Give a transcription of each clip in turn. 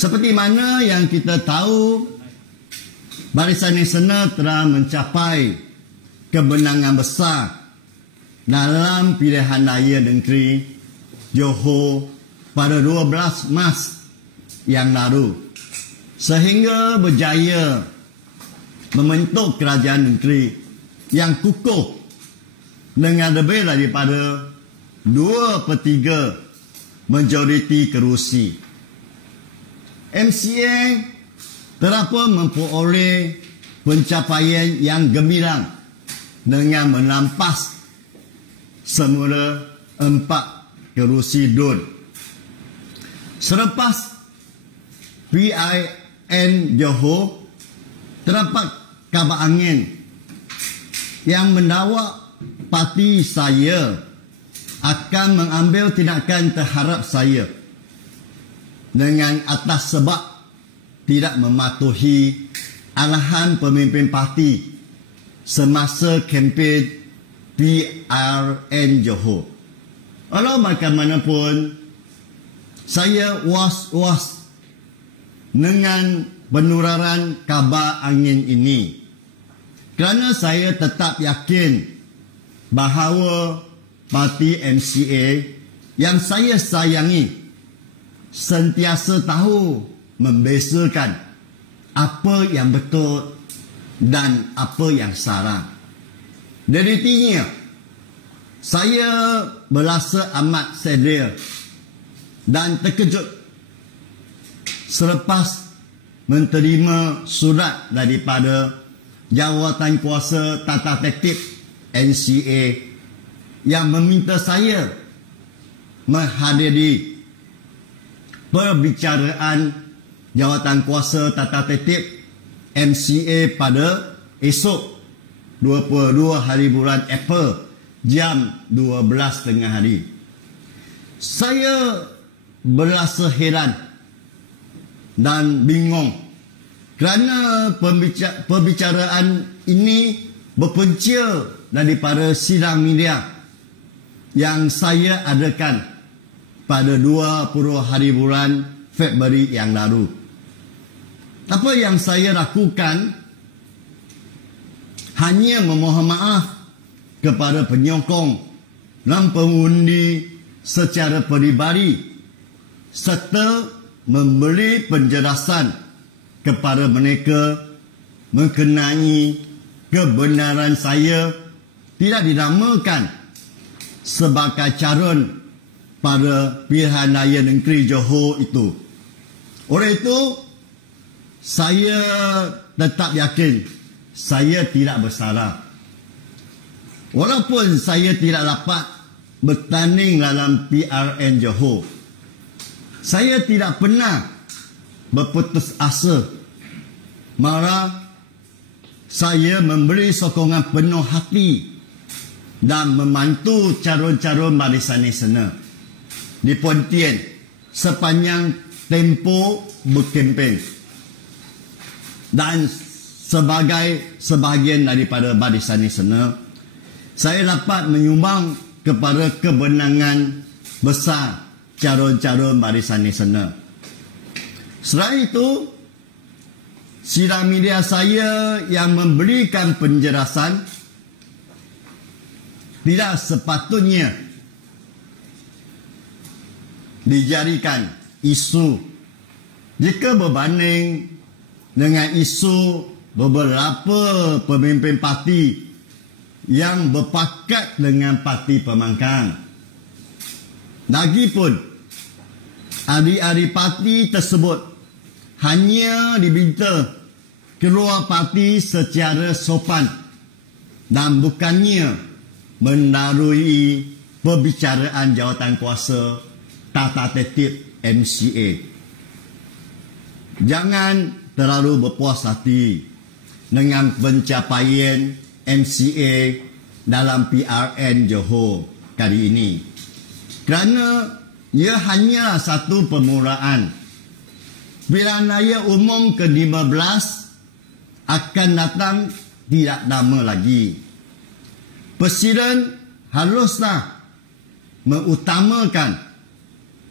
Seperti mana yang kita tahu, Barisan Nasional telah mencapai kemenangan besar dalam pilihan raya negeri Johor pada 12 Mac yang lalu, sehingga berjaya membentuk kerajaan negeri yang kukuh dengan lebih daripada 2/3 majoriti kerusi. MCA telah pun memperoleh pencapaian yang gemilang dengan melampas semula 4 kerusi DUN. Selepas PIN Johor, terdapat kabar angin yang mendakwa parti saya akan mengambil tindakan terhadap saya dengan atas sebab tidak mematuhi arahan pemimpin parti semasa kempen PRN Johor. Walau bagaimanapun, saya was-was dengan penularan kabar angin ini, kerana saya tetap yakin bahawa parti MCA yang saya sayangi sentiasa tahu membezakan apa yang betul dan apa yang salah. Deritinya, saya berasa amat sedih dan terkejut selepas menerima surat daripada jawatan kuasa tata tertib NCA yang meminta saya menghadiri perbicaraan jawatan kuasa tata tertib MCA pada esok 22 hari bulan April jam 12 tengah hari. Saya berasa heran dan bingung kerana perbicaraan ini berpunca daripada sidang media yang saya adakan pada 20 hari bulan Februari yang lalu. Apa yang saya lakukan hanya memohon maaf kepada penyokong dan pengundi secara peribadi serta memberi penjelasan kepada mereka mengenai kebenaran saya tidak dinamakan sebagai calon pada pilihan raya negeri Johor itu. Oleh itu, saya tetap yakin saya tidak bersalah. Walaupun saya tidak dapat bertanding dalam PRN Johor, saya tidak pernah berputus asa. Malah, saya memberi sokongan penuh hati dan membantu calon-calon Barisan Nasional di Pontian sepanjang tempoh berkempen dan sebagai sebahagian daripada Barisan Nasional, saya dapat menyumbang kepada kemenangan besar calon-calon Barisan Nasional. Selain itu, sidang media saya yang memberikan penjelasan tidak sepatutnya dijadikan isu jika berbanding dengan isu beberapa pemimpin parti yang berpakat dengan parti pembangkang. Lagipun, ahli-ahli parti tersebut hanya diminta keluar parti secara sopan dan bukannya melalui perbicaraan jawatan kuasa tata tertib MCA. Jangan terlalu berpuas hati dengan pencapaian MCA dalam PRN Johor kali ini, kerana ia hanya satu permulaan. Pilihan raya umum ke-15 akan datang tidak lama lagi. Presiden haruslah mengutamakan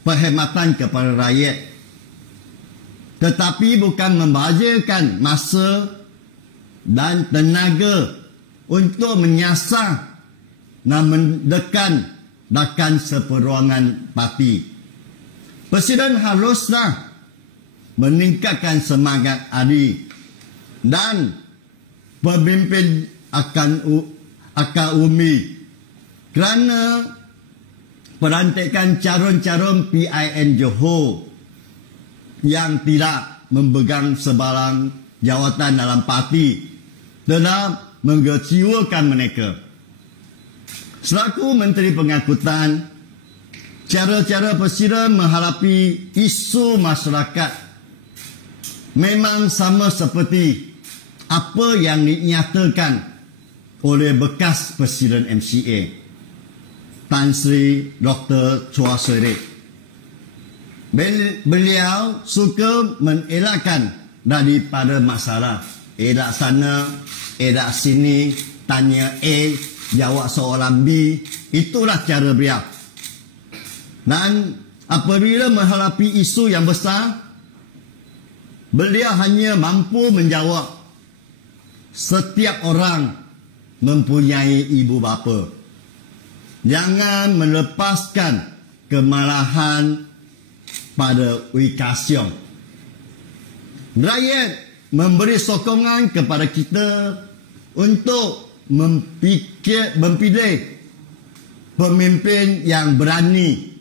perkhidmatan kepada rakyat tetapi bukan membahayakan masa dan tenaga untuk menyasar dan mendekan seperorangan parti. Presiden haruslah meningkatkan semangat ahli dan pemimpin akal umi kerana perantikan calon-calon PIN Johor yang tidak memegang sebarang jawatan dalam parti telah mengecewakan mereka. Selaku Menteri Pengangkutan, cara-cara Presiden menghadapi isu masyarakat memang sama seperti apa yang dinyatakan oleh bekas Presiden MCA, Tan Sri Dr. Chua Sui Rit. Beliau suka mengelakkan daripada masalah. Elak sana, elak sini, tanya A, jawab soalan B. Itulah cara beliau. Dan apabila menghadapi isu yang besar, beliau hanya mampu menjawab, setiap orang mempunyai ibu bapa. Jangan melepaskan kemarahan pada Wee Ka Siong. Rakyat memberi sokongan kepada kita untuk memilih pemimpin yang berani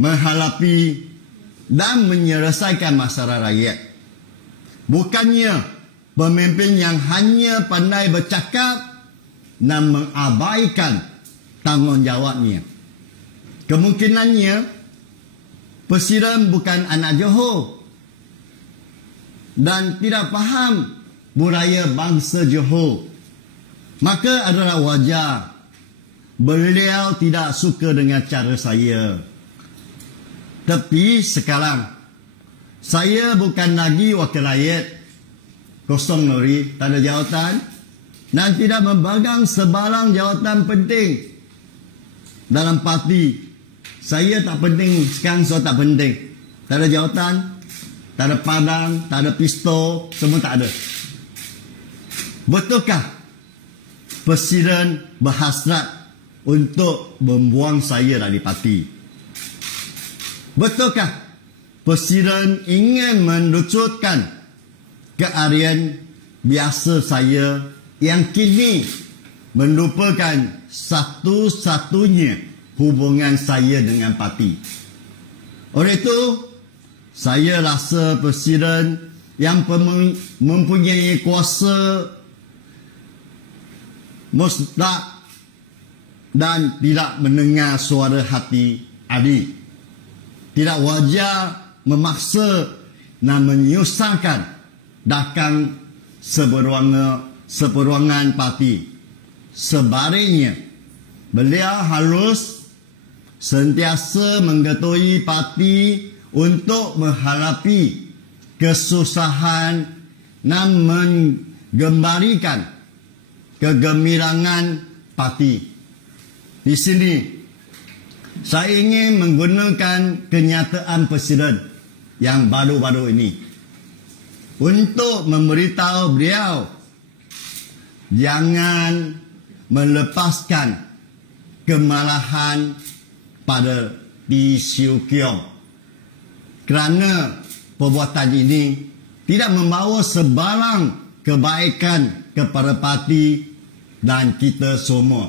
menghadapi dan menyelesaikan masalah rakyat. Bukannya pemimpin yang hanya pandai bercakap dan mengabaikan tanggungjawabnya. Kemungkinannya Presiden bukan anak Johor dan tidak faham budaya bangsa Johor. Maka adalah wajar beliau tidak suka dengan cara saya. Tapi sekarang saya bukan lagi wakil rakyat, kosong nori, tak ada jawatan dan tidak memegang sebarang jawatan penting dalam parti. Saya tak penting sekarang, so tak penting. Tak ada jawatan, tak ada padang, tak ada pistol, semua tak ada. Betulkah Presiden berhasrat untuk membuang saya dari parti? Betulkah Presiden ingin melucutkan kearian biasa saya yang kini melupakan satu-satunya hubungan saya dengan parti? Oleh itu, saya rasa Presiden yang mempunyai kuasa mutlak dan tidak mendengar suara hati ahli, tidak wajar memaksa dan menyusahkan dagang seperorangan parti. Sebaliknya, beliau harus sentiasa menggetuai parti untuk menghadapi kesusahan dan menggembarikan kegemilangan parti. Di sini saya ingin menggunakan kenyataan Presiden yang baru-baru ini untuk memberitahu beliau jangan melepaskan kemarahan pada Lee Siew Keong, kerana perbuatan ini tidak membawa sebarang kebaikan kepada parti dan kita semua.